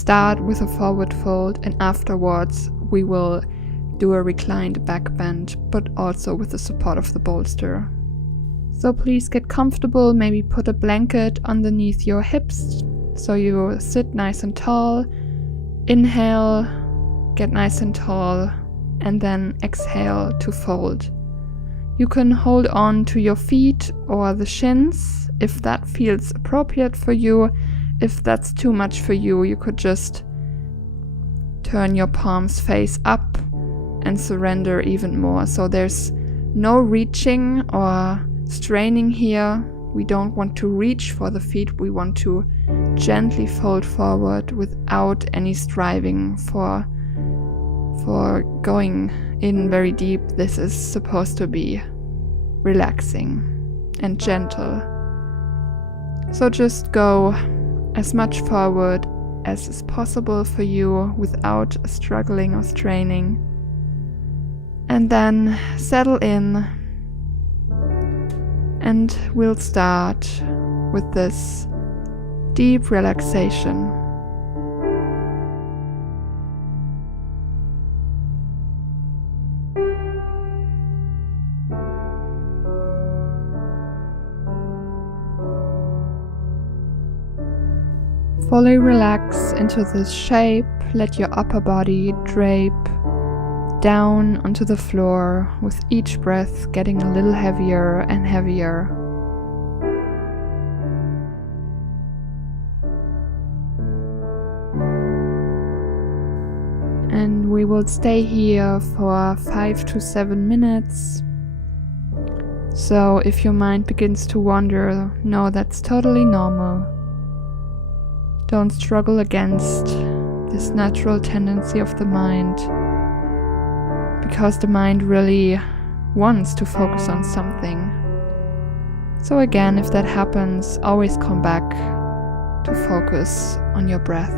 start with a forward fold, and afterwards we will do a reclined back bend, but also with the support of the bolster. So please get comfortable, maybe put a blanket underneath your hips so you sit nice and tall. Inhale, get nice and tall, and then exhale to fold. You can hold on to your feet or the shins if that feels appropriate for you. If that's too much for you, you could just turn your palms face up and surrender even more. So there's no reaching or straining here. We don't want to reach for the feet. We want to gently fold forward without any striving for going in very deep. This is supposed to be relaxing and gentle. So just go as much forward as is possible for you without struggling or straining. And then settle in, and we'll start with this deep relaxation. Fully relax into this shape. Let your upper body drape down onto the floor, with each breath getting a little heavier and heavier. And we will stay here for 5 to 7 minutes. So if your mind begins to wander, no, that's totally normal. Don't struggle against this natural tendency of the mind, because the mind really wants to focus on something. So again, if that happens, always come back to focus on your breath.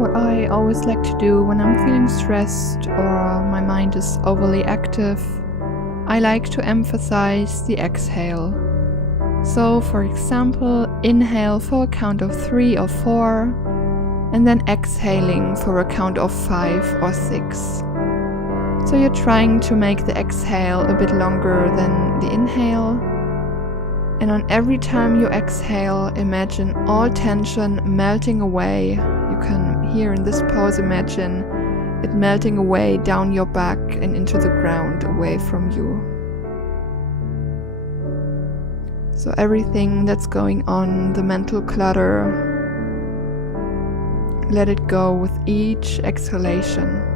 What I always like to do when I'm feeling stressed or my mind is overly active, I like to emphasize the exhale. So, for example, inhale for a count of 3 or 4, and then exhaling for a count of 5 or 6. So you're trying to make the exhale a bit longer than the inhale. And on every time you exhale, imagine all tension melting away. You can here in this pose imagine it melting away down your back and into the ground away from you. So everything that's going on, the mental clutter, let it go with each exhalation.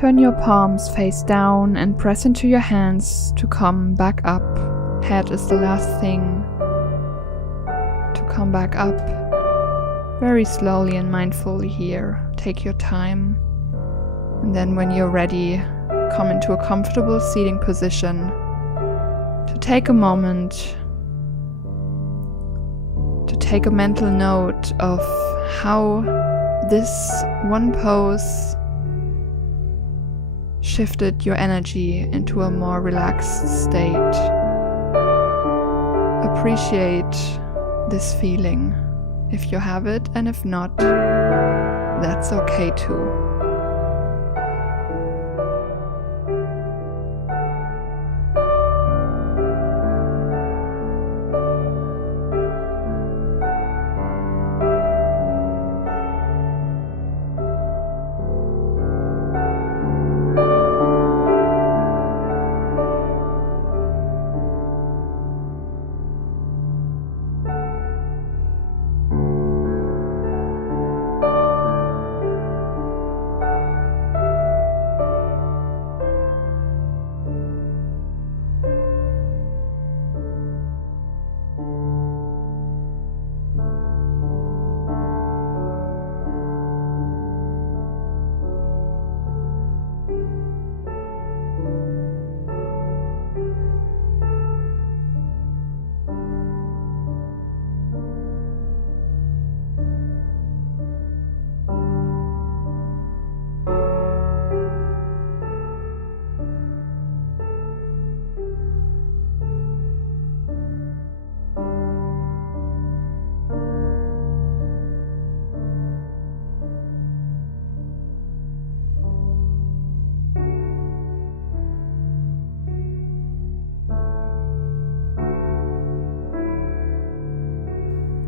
Turn your palms face down and press into your hands to come back up. Head is the last thing to come back up. Very slowly and mindfully here. Take your time. And then when you're ready, come into a comfortable seating position to take a moment to take a mental note of how this one pose shifted your energy into a more relaxed state. Appreciate this feeling if you have it, and if not, that's okay too.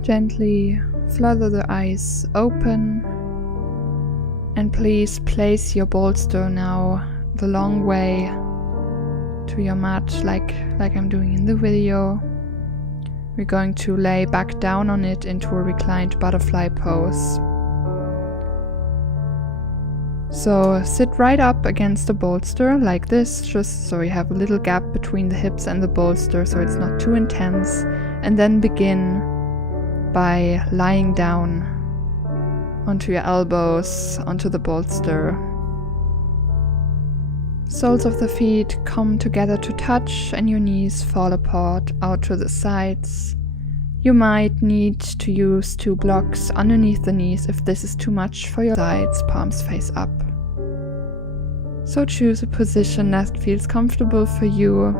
Gently flutter the eyes open, and please place your bolster now the long way to your mat, like I'm doing in the video. We're going to lay back down on it into a reclined butterfly pose. So sit right up against the bolster like this, just so you have a little gap between the hips and the bolster so it's not too intense, and then begin by lying down onto your elbows, onto the bolster. Soles of the feet come together to touch and your knees fall apart out to the sides. You might need to use 2 blocks underneath the knees if this is too much for your sides, palms face up. So choose a position that feels comfortable for you.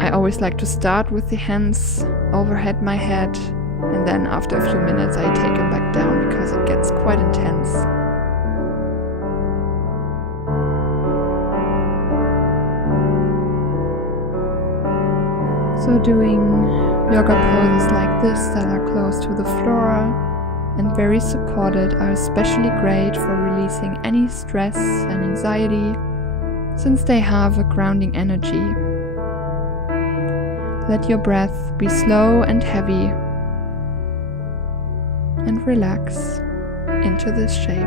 I always like to start with the hands overhead my head, and then after a few minutes I take them back down because it gets quite intense. So doing yoga poses like this that are close to the floor and very supported are especially great for releasing any stress and anxiety, since they have a grounding energy. Let your breath be slow and heavy, and relax into this shape.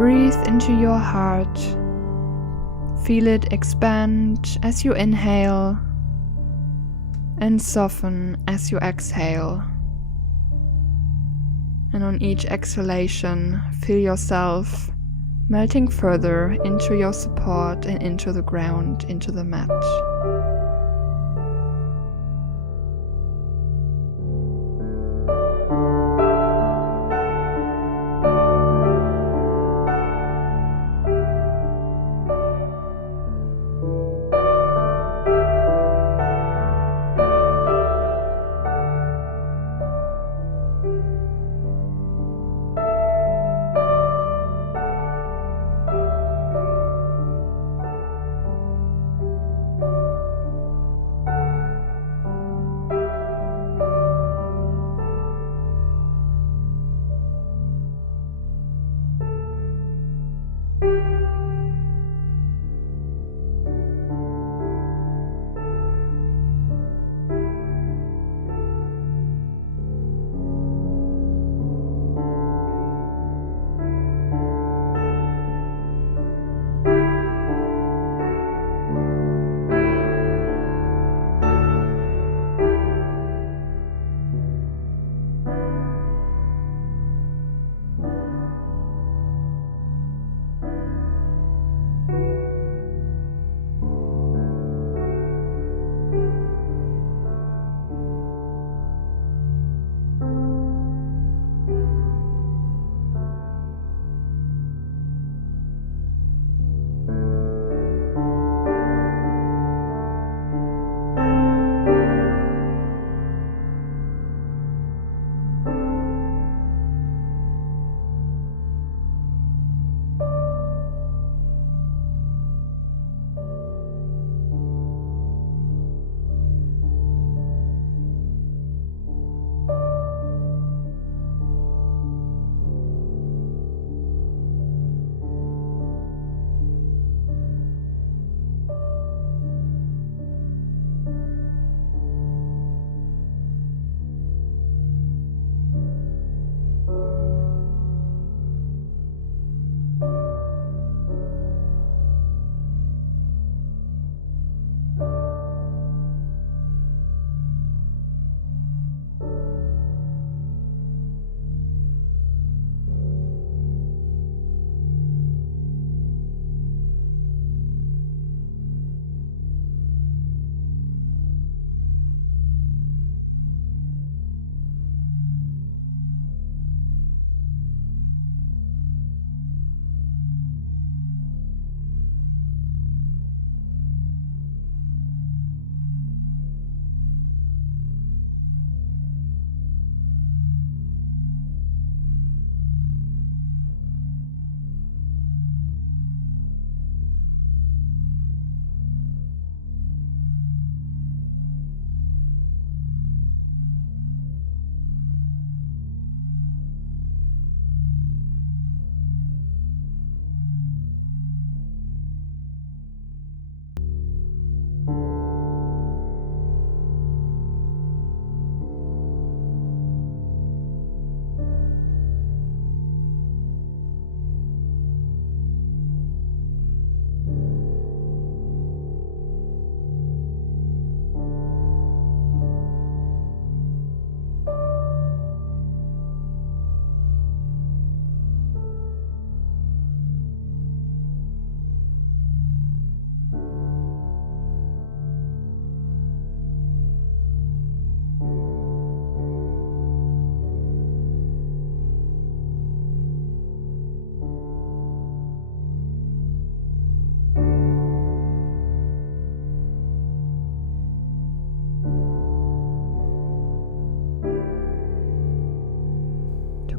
Breathe into your heart. Feel it expand as you inhale and soften as you exhale. And on each exhalation, feel yourself melting further into your support and into the ground, into the mat.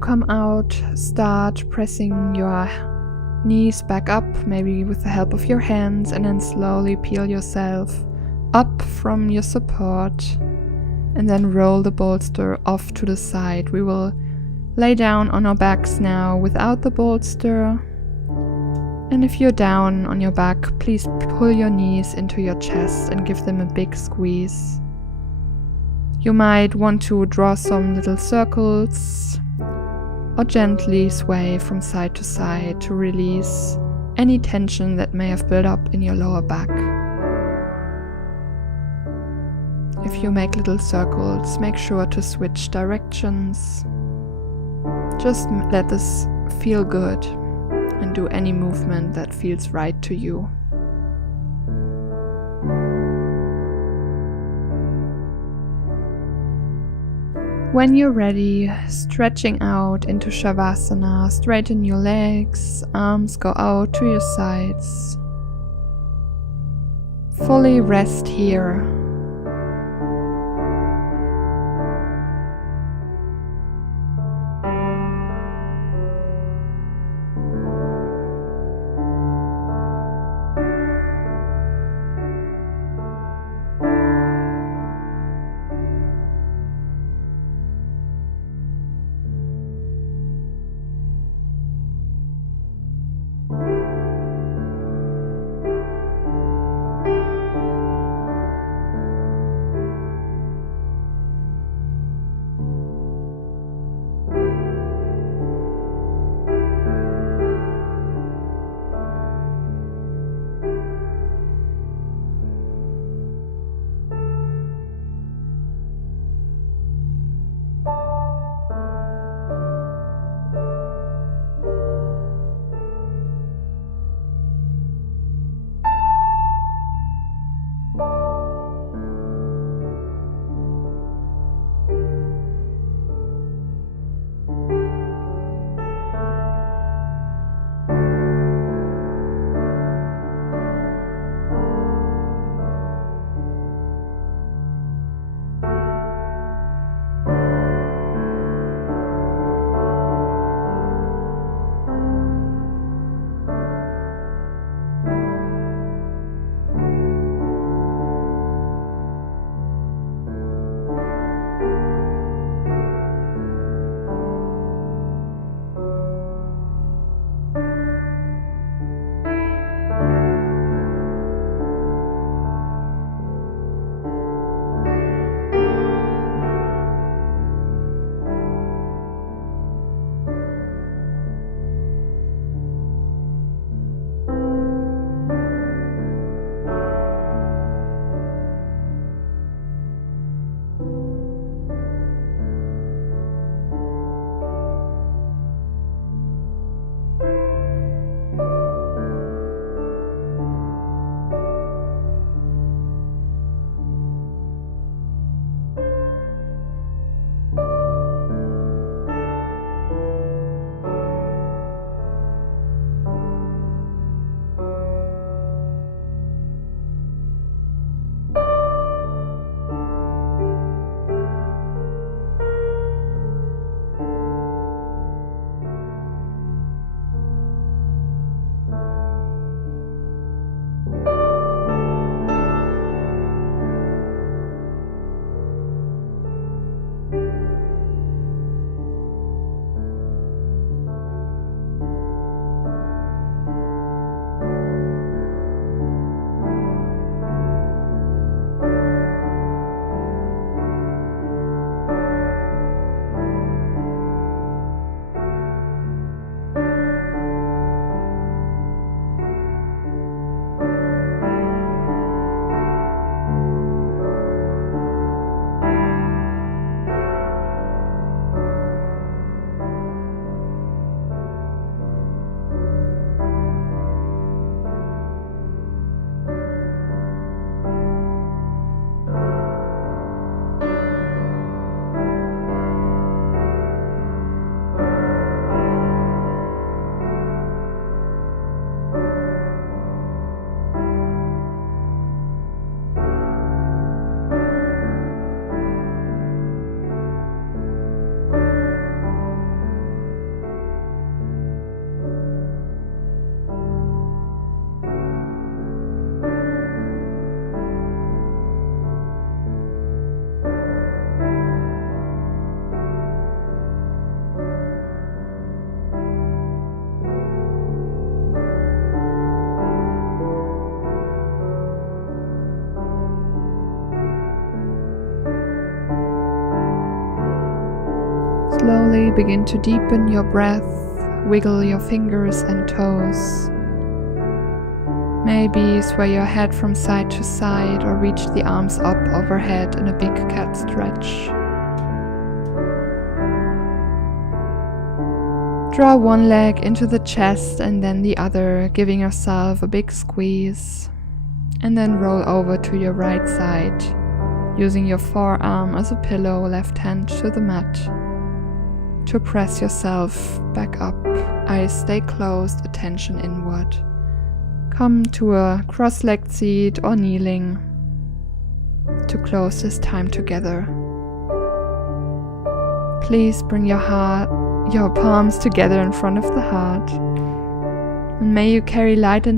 come out, start pressing your knees back up, maybe with the help of your hands, and then slowly peel yourself up from your support and then roll the bolster off to the side. We will lay down on our backs now without the bolster. And if you're down on your back, please pull your knees into your chest and give them a big squeeze. You might want to draw some little circles or gently sway from side to side to release any tension that may have built up in your lower back. If you make little circles, make sure to switch directions. Just let this feel good and do any movement that feels right to you. When you're ready, stretching out into Shavasana, straighten your legs, arms go out to your sides. Fully rest here. slowly begin to deepen your breath, wiggle your fingers and toes. Maybe sway your head from side to side or reach the arms up overhead in a big cat stretch. Draw one leg into the chest and then the other, giving yourself a big squeeze. And then roll over to your right side, using your forearm as a pillow, left hand to the mat. To press yourself back up, eyes stay closed, attention inward. Come to a cross-legged seat or kneeling to close this time together. Please bring your palms together in front of the heart, and may you carry light and